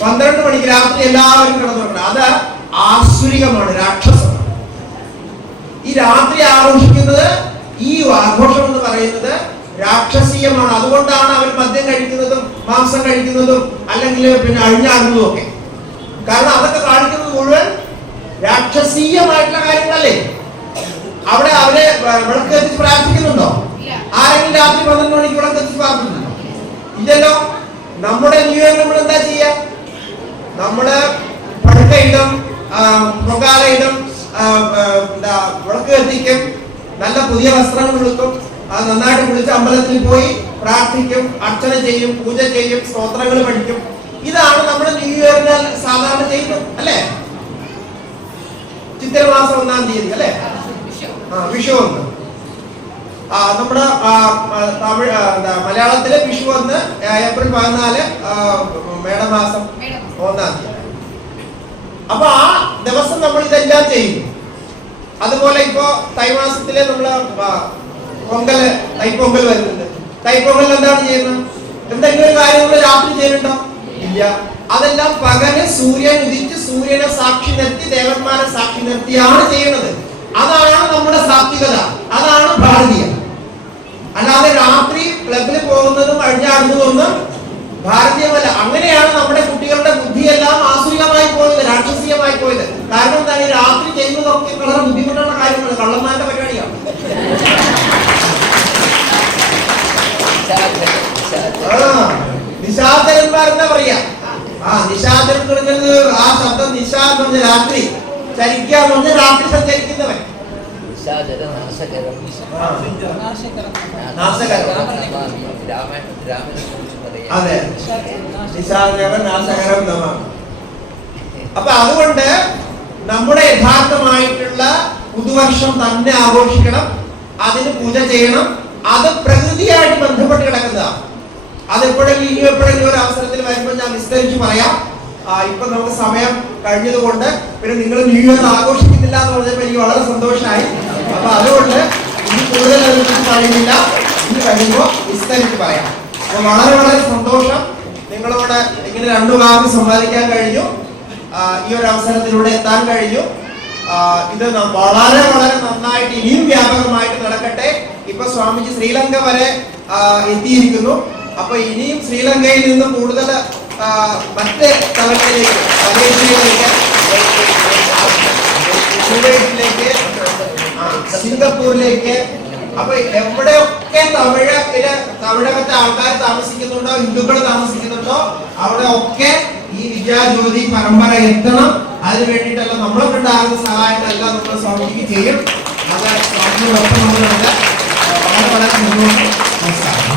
12 മണിക്ക് രാത്രി എല്ലാവരും കിടന്നുണ്ട്. അത് ആസുരികമാണ്, രാക്ഷസമാണ്. ഈ രാത്രി ആഘോഷിക്കുന്നത്, ഈ ആഘോഷം എന്ന് പറയുന്നത് രാക്ഷസീയമാണ്. അതുകൊണ്ടാണ് അവർ മദ്യം കഴിക്കുന്നതും മാംസം കഴിക്കുന്നതും അല്ലെങ്കിൽ പിന്നെ അഴിഞ്ഞാടുന്നതും ഒക്കെ. കാരണം അതൊക്കെ കാണിക്കുന്നത് മുഴുവൻ രാക്ഷസീയമായിട്ടുള്ള കാര്യങ്ങളല്ലേ. അവിടെ അവരെ വിളക്ക് കത്തിച്ച് പ്രാർത്ഥിക്കുന്നുണ്ടോ? ആരെങ്കിലും രാത്രി 12 മണിക്ക് വിളക്ക് കത്തിച്ച് പ്രാർത്ഥിക്കുന്നുണ്ടോ? ഇല്ലല്ലോ. നമ്മുടെ ന്യൂ ഇയർ നമ്മൾ എന്താ ചെയ്യാ? നമ്മള് പഴുക്കയിടും, പൊങ്കാലയിടും, വിളക്ക് കത്തിക്കും, നല്ല പുതിയ വസ്ത്രങ്ങൾ കൊടുക്കും, അത് നന്നായിട്ട് കുളിച്ച് അമ്പലത്തിൽ പോയി പ്രാർത്ഥിക്കും, അർച്ചന ചെയ്യും, പൂജ ചെയ്യും, സ്തോത്രങ്ങൾ പഠിക്കും. ഇതാണ് നമ്മൾ ന്യൂ ഇയറിന് സാധാരണ ചെയ്യുന്നത് അല്ലേ? ചിത്തിരമാസം 1-ാം തീയതി അല്ലേ? വിഷു ഒന്ന്. നമ്മുടെ മലയാളത്തിലെ വിഷു ഒന്ന് ഏപ്രിൽ 14, മേടമാസം 1-ാം തീയതി. അപ്പൊ ആ ദിവസം നമ്മൾ ഇതെല്ലാം ചെയ്യും. അതുപോലെ ഇപ്പോ തൈമാസത്തിലെ നമ്മള് പൊങ്കൽ, തൈപ്പൊങ്കൽ വരുന്നുണ്ട്. തൈപ്പൊങ്കൽ എന്താണ് ചെയ്യുന്നത്? എന്തെങ്കിലും ഒരു കാര്യങ്ങൾ രാത്രി ചെയ്യുന്നുണ്ടോ? ഇല്ല. അതെല്ലാം പകല് സൂര്യൻ ഉദിച്ച് സൂര്യനെ സാക്ഷി നിർത്തി, ദേവന്മാരെ സാക്ഷി നിർത്തിയാണ് ചെയ്യുന്നത്. അതാണ് നമ്മുടെ സാത്വികത, അതാണ് ഭാരതീയം. അല്ലാതെ രാത്രി ക്ലബിൽ പോകുന്നതും അഴിഞ്ഞാടുന്നതൊന്നും ഭാരതീയമല്ല. അങ്ങനെയാണ് നമ്മുടെ കുട്ടികളുടെ ബുദ്ധിയെല്ലാം ആസുരികമായി പോയത്, രാക്ഷസീയമായി പോയത്. കാരണം എന്താണ്? ഈ രാത്രി ചെയ്യുന്നതൊക്കെ വളരെ ബുദ്ധിമുട്ടുള്ള കാര്യങ്ങൾ, കള്ളന്മാരുടെ പരിപാടിയാണ്. നിശാചരന്മാർ എന്താ പറയാ? നിശാചരൻ തുടങ്ങുന്നത് ആ ശബ്ദം. നിശ എന്ന് പറഞ്ഞ രാത്രി, ചരിക്കുക എന്ന് പറഞ്ഞ രാത്രി സഞ്ചരിക്കുന്നവൻ. അതെ, നിശാചരൻ നാശകരം നമ. അപ്പൊ അതുകൊണ്ട് നമ്മുടെ യഥാർത്ഥമായിട്ടുള്ള പുതുവർഷം തന്നെ ആഘോഷിക്കണം, അതിന് പൂജ ചെയ്യണം. അത് പ്രകൃതിയായിട്ട് ബന്ധപ്പെട്ട് കിടക്കുന്നതാണ്. അതെപ്പോഴെങ്കിലും ഇനി എപ്പോഴെങ്കിലും ഒരു അവസരത്തിൽ വരുമ്പോൾ ഞാൻ വിസ്തരിച്ച് പറയാം. ഇപ്പൊ നമുക്ക് സമയം കഴിഞ്ഞതുകൊണ്ട്, പിന്നെ നിങ്ങൾ ന്യൂ ഇയർ ആഘോഷിക്കുന്നില്ല എന്ന് പറഞ്ഞപ്പോൾ എനിക്ക് വളരെ സന്തോഷമായി. അപ്പൊ അതുകൊണ്ട് ഇനി കൂടുതൽ അതിനെക്കുറിച്ച് പറയുന്നില്ല, ഇനി കഴിയുമ്പോൾ വിസ്തരിച്ച് പറയാം. അപ്പൊ വളരെ വളരെ സന്തോഷം നിങ്ങളോട് ഇങ്ങനെ രണ്ടു വാക്ക് സംവാദിക്കാൻ കഴിഞ്ഞു, ഈ ഒരു അവസരത്തിലൂടെ എത്താൻ കഴിഞ്ഞു. ഇത് വളരെ വളരെ നന്നായിട്ട് ഇനിയും വ്യാപകമായിട്ട് നടക്കട്ടെ. ഇപ്പൊ സ്വാമിജി ശ്രീലങ്ക വരെ എത്തിയിരിക്കുന്നു. അപ്പൊ ഇനിയും ശ്രീലങ്കയിൽ നിന്ന് കൂടുതൽ മറ്റ് സ്ഥലങ്ങളിലേക്ക്, മലേഷ്യയിലേക്ക്, കുവൈറ്റിലേക്ക്, സിംഗപ്പൂരിലേക്ക്, അപ്പൊ എവിടെയൊക്കെ തമിഴകത്തെ ആൾക്കാർ താമസിക്കുന്നുണ്ടോ, ഹിന്ദുക്കൾ താമസിക്കുന്നുണ്ടോ, അവിടെ ഒക്കെ ഈ വിദ്യാജ്യോതി പരമ്പര എത്തണം. അതിന് വേണ്ടിയിട്ടല്ല നമ്മളെ കൊണ്ടാകുന്ന സഹായങ്ങളെല്ലാം നമ്മൾ സ്വാമിജിക്ക് ചെയ്യും. അത് സ്വാമിയോടൊപ്പം നമ്മളുണ്ട്. വളരെ വളരെ സന്തോഷം. നമസ്കാരം.